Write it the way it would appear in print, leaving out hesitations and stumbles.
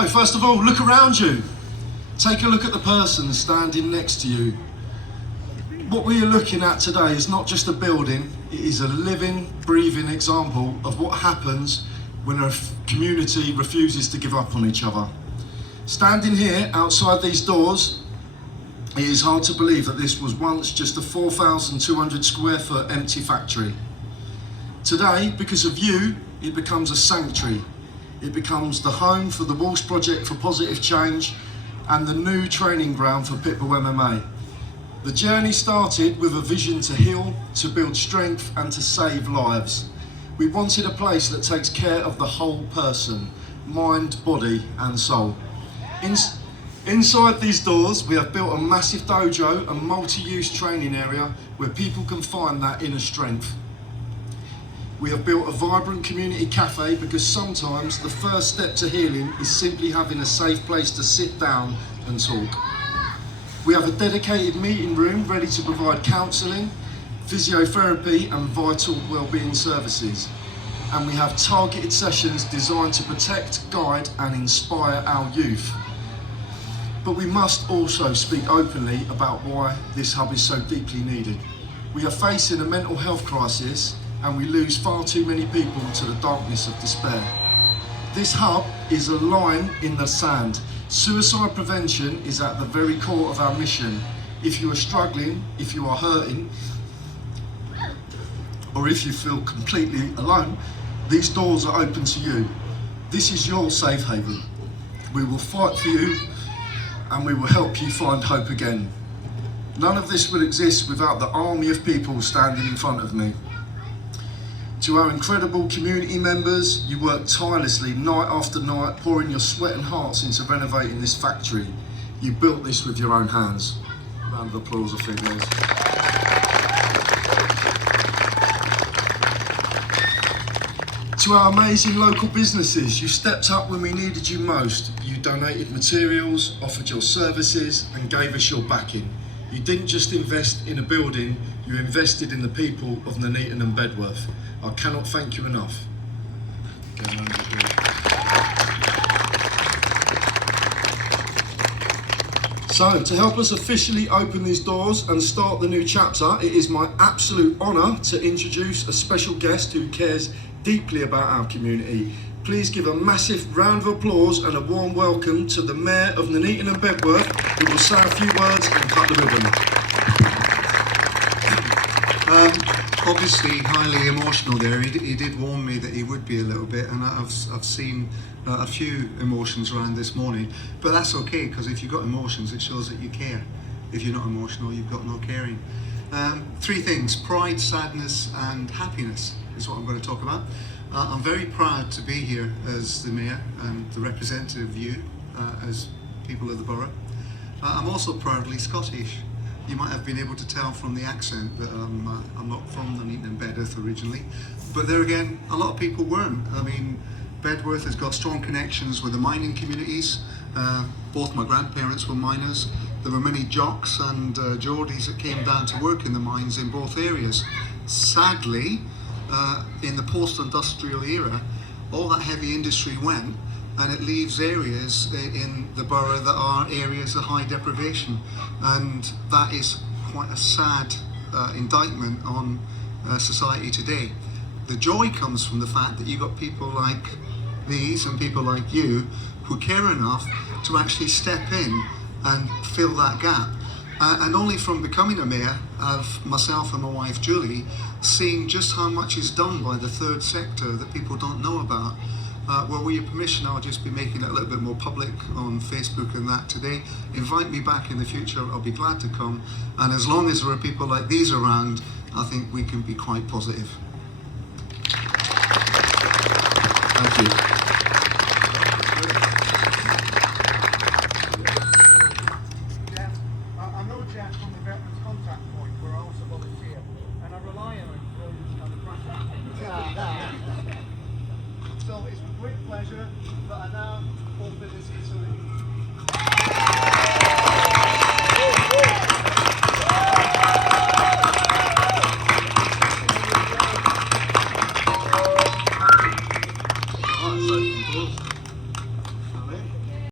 So, first of all, look around you. Take a look at the person standing next to you. What we are looking at today is not just a building, it is a living, breathing example of what happens when a community refuses to give up on each other. Standing here outside these doors, it is hard to believe that this was once just a 4,200 square foot empty factory. Today, because of you, it becomes a sanctuary. It becomes the home for the Walsh Project for Positive Change and the new training ground for Pitbull MMA. The journey started with a vision to heal, to build strength and to save lives. We wanted a place that takes care of the whole person, mind, body and soul. Inside these doors, we have built a massive dojo and multi-use training area where people can find that inner strength. We have built a vibrant community cafe because sometimes the first step to healing is simply having a safe place to sit down and talk. We have a dedicated meeting room ready to provide counselling, physiotherapy and vital wellbeing services. And we have targeted sessions designed to protect, guide and inspire our youth. But we must also speak openly about why this hub is so deeply needed. We are facing a mental health crisis and we lose far too many people to the darkness of despair. This hub is a line in the sand. Suicide prevention is at the very core of our mission. If you are struggling, if you are hurting, or if you feel completely alone, these doors are open to you. This is your safe haven. We will fight for you and we will help you find hope again. None of this would exist without the army of people standing in front of me. To our incredible community members, you work tirelessly night after night, pouring your sweat and hearts into renovating this factory. You built this with your own hands. Round of applause, I think there's. To our amazing local businesses, you stepped up when we needed you most. You donated materials, offered your services and gave us your backing. You didn't just invest in a building, you invested in the people of Nuneaton and Bedworth. I cannot thank you enough. So, to help us officially open these doors and start the new chapter, it is my absolute honour to introduce a special guest who cares deeply about our community. Please give a massive round of applause and a warm welcome to the Mayor of Nuneaton and Bedworth, who will say a few words and cut the ribbon. Obviously highly emotional there. He did warn me that he would be a little bit, and I've seen a few emotions around this morning, but that's okay, because if you've got emotions it shows that you care. If you're not emotional, you've got no caring. Three things: pride, sadness and happiness is what I'm going to talk about. I'm very proud to be here as the Mayor and the representative of you as people of the borough. I'm also proudly Scottish. You might have been able to tell from the accent that I'm not from Nuneaton and Bedworth originally, but there again, a lot of people weren't. I mean, Bedworth has got strong connections with the mining communities. Both my grandparents were miners. There were many jocks and Geordies that came down to work in the mines in both areas. Sadly, in the post-industrial era, all that heavy industry went, and it leaves areas in the borough that are areas of high deprivation, and that is quite a sad indictment on society today. The joy comes from the fact that you've got people like these and people like you who care enough to actually step in and fill that gap. And only from becoming a mayor have myself and my wife Julie seen just how much is done by the third sector that people don't know about. Well, with your permission, I'll just be making it a little bit more public on Facebook and that today. Invite me back in the future, I'll be glad to come. And as long as there are people like these around, I think we can be quite positive. Thank you.